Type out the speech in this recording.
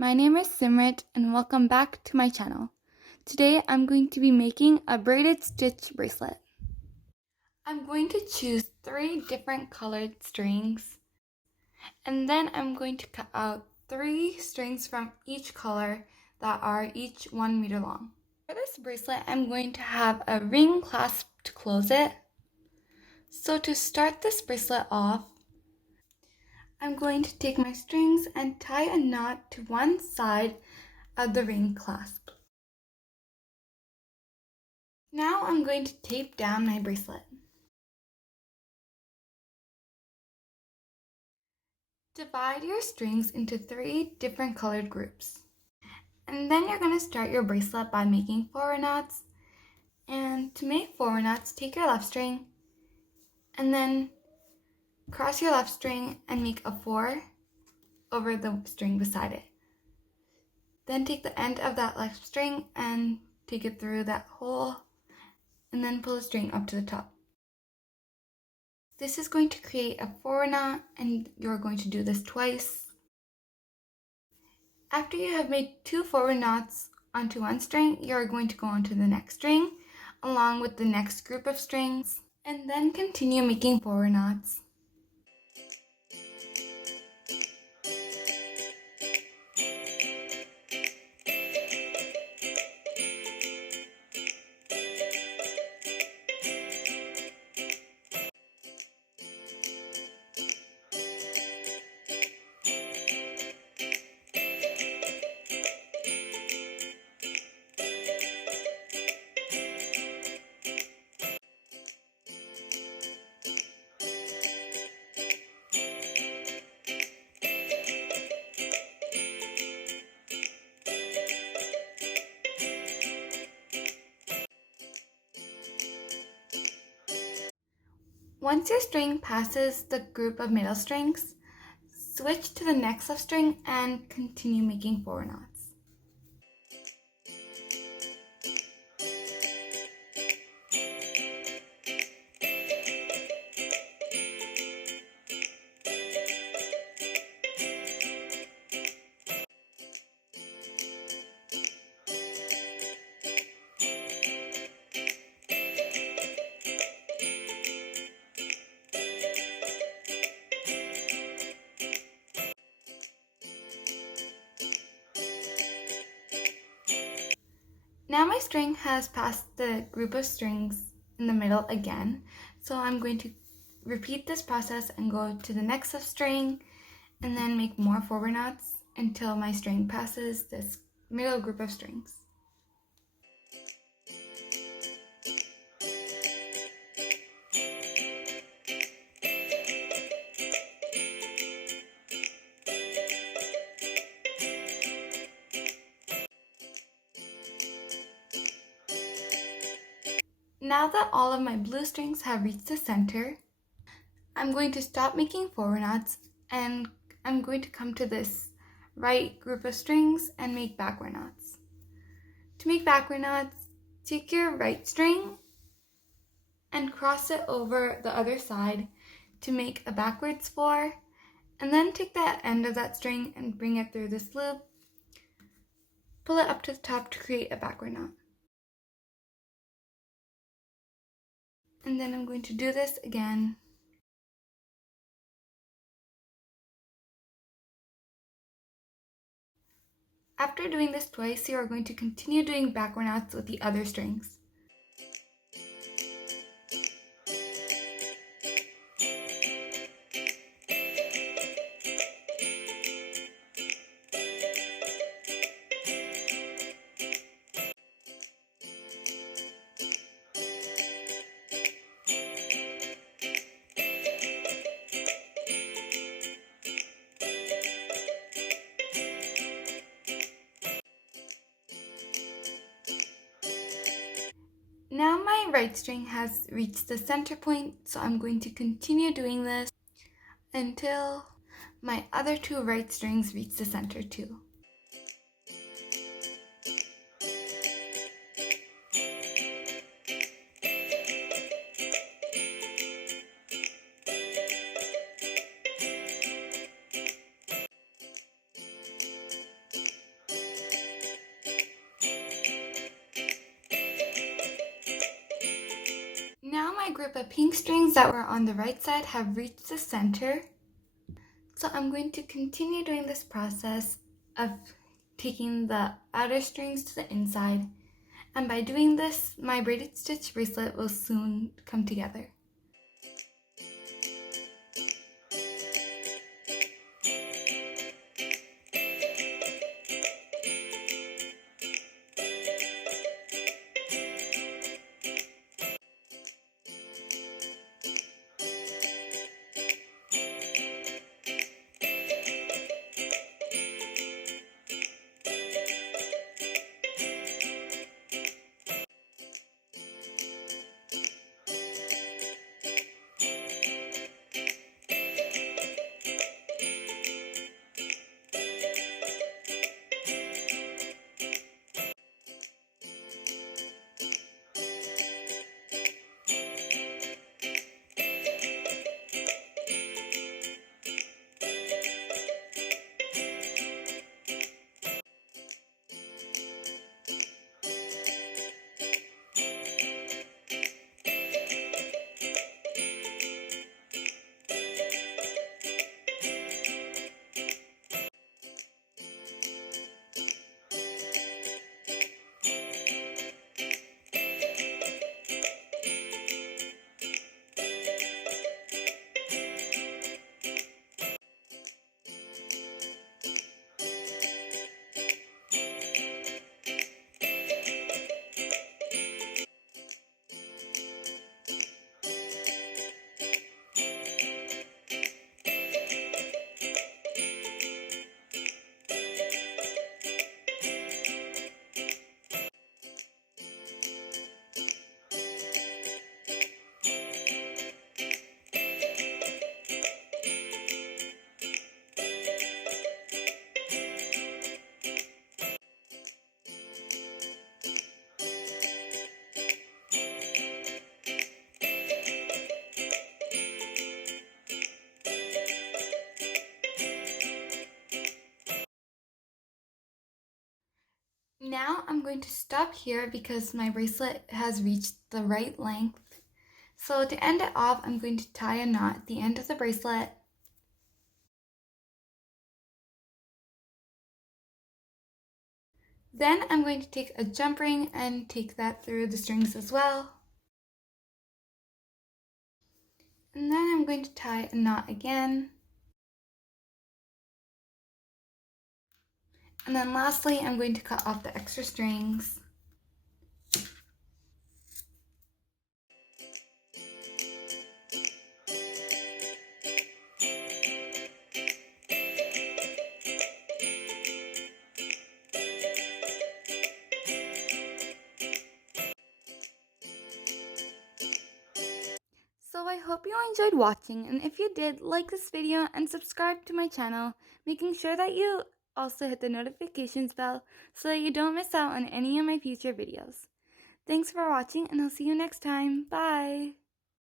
My name is Simrit and welcome back to my channel. Today I'm going to be making a braided stitch bracelet. I'm going to choose 3 different colored strings and then I'm going to cut out 3 strings from each color that are each 1 meter long. For this bracelet I'm going to have a ring clasp to close it. So to start this bracelet off, I'm going to take my strings and tie a knot to one side of the ring clasp. Now I'm going to tape down my bracelet. Divide your strings into 3 different colored groups. And then you're going to start your bracelet by making forward knots. And to make forward knots, take your left string and then cross your left string and make a 4 over the string beside it. Then take the end of that left string and take it through that hole and then pull the string up to the top. This is going to create a forward knot and you're going to do this twice. After you have made 2 forward knots onto one string, you are going to go onto the next string along with the next group of strings and then continue making forward knots. Once your string passes the group of middle strings, switch to the next left string and continue making forward knots. Now my string has passed the group of strings in the middle again, so I'm going to repeat this process and go to the next left string and then make more forward knots until my string passes this middle group of strings. Now that all of my blue strings have reached the center, I'm going to stop making forward knots and I'm going to come to this right group of strings and make backward knots. To make backward knots, take your right string and cross it over the other side to make a backwards 4, and then take that end of that string and bring it through this loop, pull it up to the top to create a backward knot. And then I'm going to do this again. After doing this twice, you are going to continue doing backward knots with the other strings. Now my right string has reached the center point, so I'm going to continue doing this until my other 2 right strings reach the center too. group of pink strings that were on the right side have reached the center. So I'm going to continue doing this process of taking the outer strings to the inside. And by doing this, my braided stitch bracelet will soon come together. Now I'm going to stop here because my bracelet has reached the right length. So to end it off, I'm going to tie a knot at the end of the bracelet. Then I'm going to take a jump ring and take that through the strings as well. And then I'm going to tie a knot again. And then lastly, I'm going to cut off the extra strings. So I hope you enjoyed watching, and if you did, like this video and subscribe to my channel, making sure that you also hit the notifications bell so that you don't miss out on any of my future videos. Thanks for watching, and I'll see you next time. Bye!